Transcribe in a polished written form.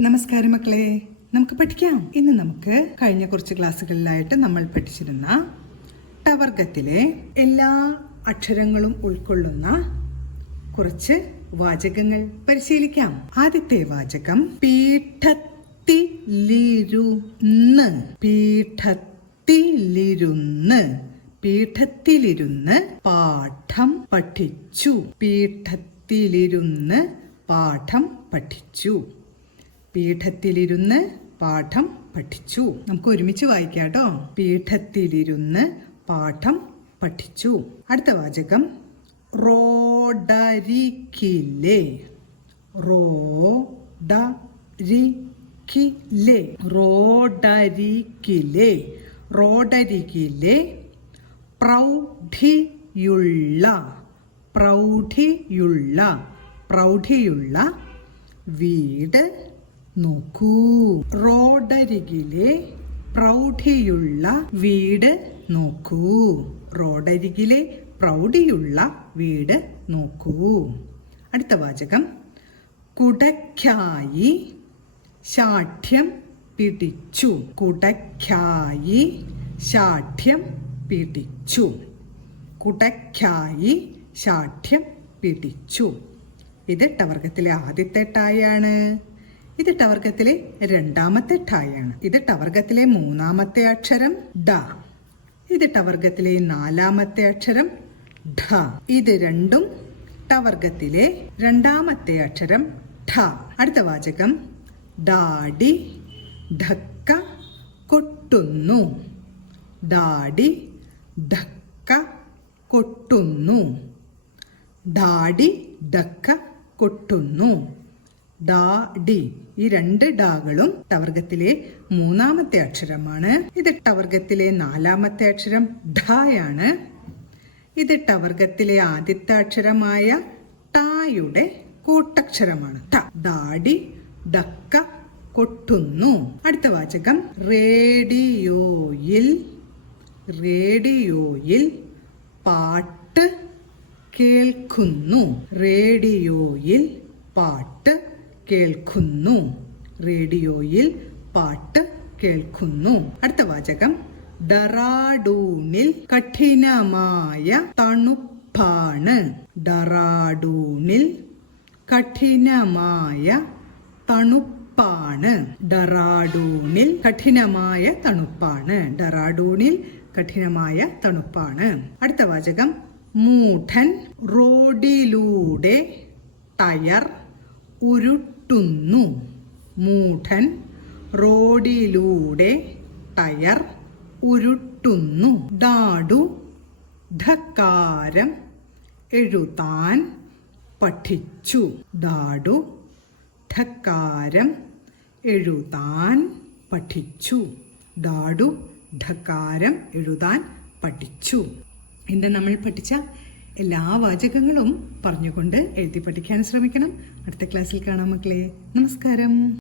നമസ്കാരം മക്കളെ, നമുക്ക് പഠിക്കാം. ഇന്ന് നമുക്ക് കഴിഞ്ഞ കുറച്ച് ക്ലാസ്സുകളിലായിട്ട് നമ്മൾ പഠിച്ചിരുന്ന ടവർഗത്തിലെ എല്ലാ അക്ഷരങ്ങളും ഉൾക്കൊള്ളുന്ന കുറച്ച് വാചകങ്ങൾ പരിശീലിക്കാം. ആദ്യത്തെ വാചകം പീഠത്തിലിരുന്ന്. പീഠത്തിലിരുന്ന്. പീഠത്തിലിരുന്ന് പാഠം പഠിച്ചു. പീഠത്തിലിരുന്ന് പാഠം പഠിച്ചു. പീഠത്തിലിരുന്ന് പാഠം പഠിച്ചു. നമുക്ക് ഒരുമിച്ച് വായിക്കാം കേട്ടോ. പീഠത്തിലിരുന്ന് പാഠം പഠിച്ചു. അടുത്ത വാചകം റോഡരികിലെ. റോഡരികിലെ. റോഡരികിലെ. റോഡരികിലെ പ്രൗഢിയുള്ള. പ്രൗഢിയുള്ള. പ്രൗഢിയുള്ള വീട് നോക്കൂ. റോഡരികിലെ പ്രൗഢിയുള്ള വീട് നോക്കൂ. റോഡരികിലെ പ്രൗഢിയുള്ള വീട് നോക്കൂ. അടുത്ത വാചകം കുടയ്ക്കായി ശാഠ്യം പിടിച്ചു. കുടയ്ക്കായി ശാഠ്യം പിടിച്ചു. കുടയ്ക്കായി ശാഠ്യം പിടിച്ചു. ഇത് ടവർഗത്തിലെ ആദ്യത്തെ ടായാണ്. ഇത് ടവർഗത്തിലെ രണ്ടാമത്തെ ടായാണ്. ഇത് ടവർഗത്തിലെ മൂന്നാമത്തെ അക്ഷരം ഡ. ഇത് ടവർഗത്തിലെ നാലാമത്തെ അക്ഷരം ഢ. ഇത് രണ്ടും ടവർഗത്തിലെ രണ്ടാമത്തെ അക്ഷരം ഠ. അടുത്ത വാചകം ഡാഡി ധക്ക കൊട്ടുന്നു. ഡാഡി ധക്ക കൊട്ടുന്നു. ഡാഡി ധക്ക കൊട്ടുന്നു. ഡാഡി. ഈ രണ്ട് ഡാകളും ടവർഗത്തിലെ മൂന്നാമത്തെ അക്ഷരമാണ്. ഇത് ടവർഗത്തിലെ നാലാമത്തെ അക്ഷരം ഢയാണ്. ഇത് ടവർഗത്തിലെ ആദ്യത്തെ അക്ഷരമായ ടായുടെ കൂട്ടക്ഷരമാണ്. ട. ഡാഡി ഡക്ക കൊട്ടുന്നു. അടുത്ത വാചകം റേഡിയോയിൽ. റേഡിയോയിൽ പാട്ട് കേൾക്കുന്നു. റേഡിയോയിൽ പാട്ട് കേൾക്കുന്നു. റേഡിയോയിൽ പാട്ട് കേൾക്കുന്നു. അടുത്ത വാചകം ഡെറാഡൂണിൽ കഠിനമായ തണുപ്പാണ്. ഡെറാഡൂണിൽ കഠിനമായ തണുപ്പാണ്. ഡെറാഡൂണിൽ കഠിനമായ തണുപ്പാണ്. ഡെറാഡൂണിൽ കഠിനമായ തണുപ്പാണ്. അടുത്ത വാചകം മൂഢൻ റോഡിലൂടെ ടയർ ഉരുട്ടുന്നു. മൂഢൻ റോഡിലൂടെ ടയർ ഉരുട്ടുന്നു. ഡാഡു ധക്കാരം എഴുതാൻ പഠിച്ചു. ഡാഡു ധക്കാരം എഴുതാൻ പഠിച്ചു. ഡാഡു ധക്കാരം എഴുതാൻ പഠിച്ചു. ഇന്ന് നമ്മൾ പഠിച്ച എല്ലാ വാചകങ്ങളും പറഞ്ഞുകൊണ്ട് എഴുതി പഠിക്കാൻ ശ്രമിക്കണം. അടുത്ത ക്ലാസ്സിൽ കാണാം മക്കളെ. നമസ്കാരം.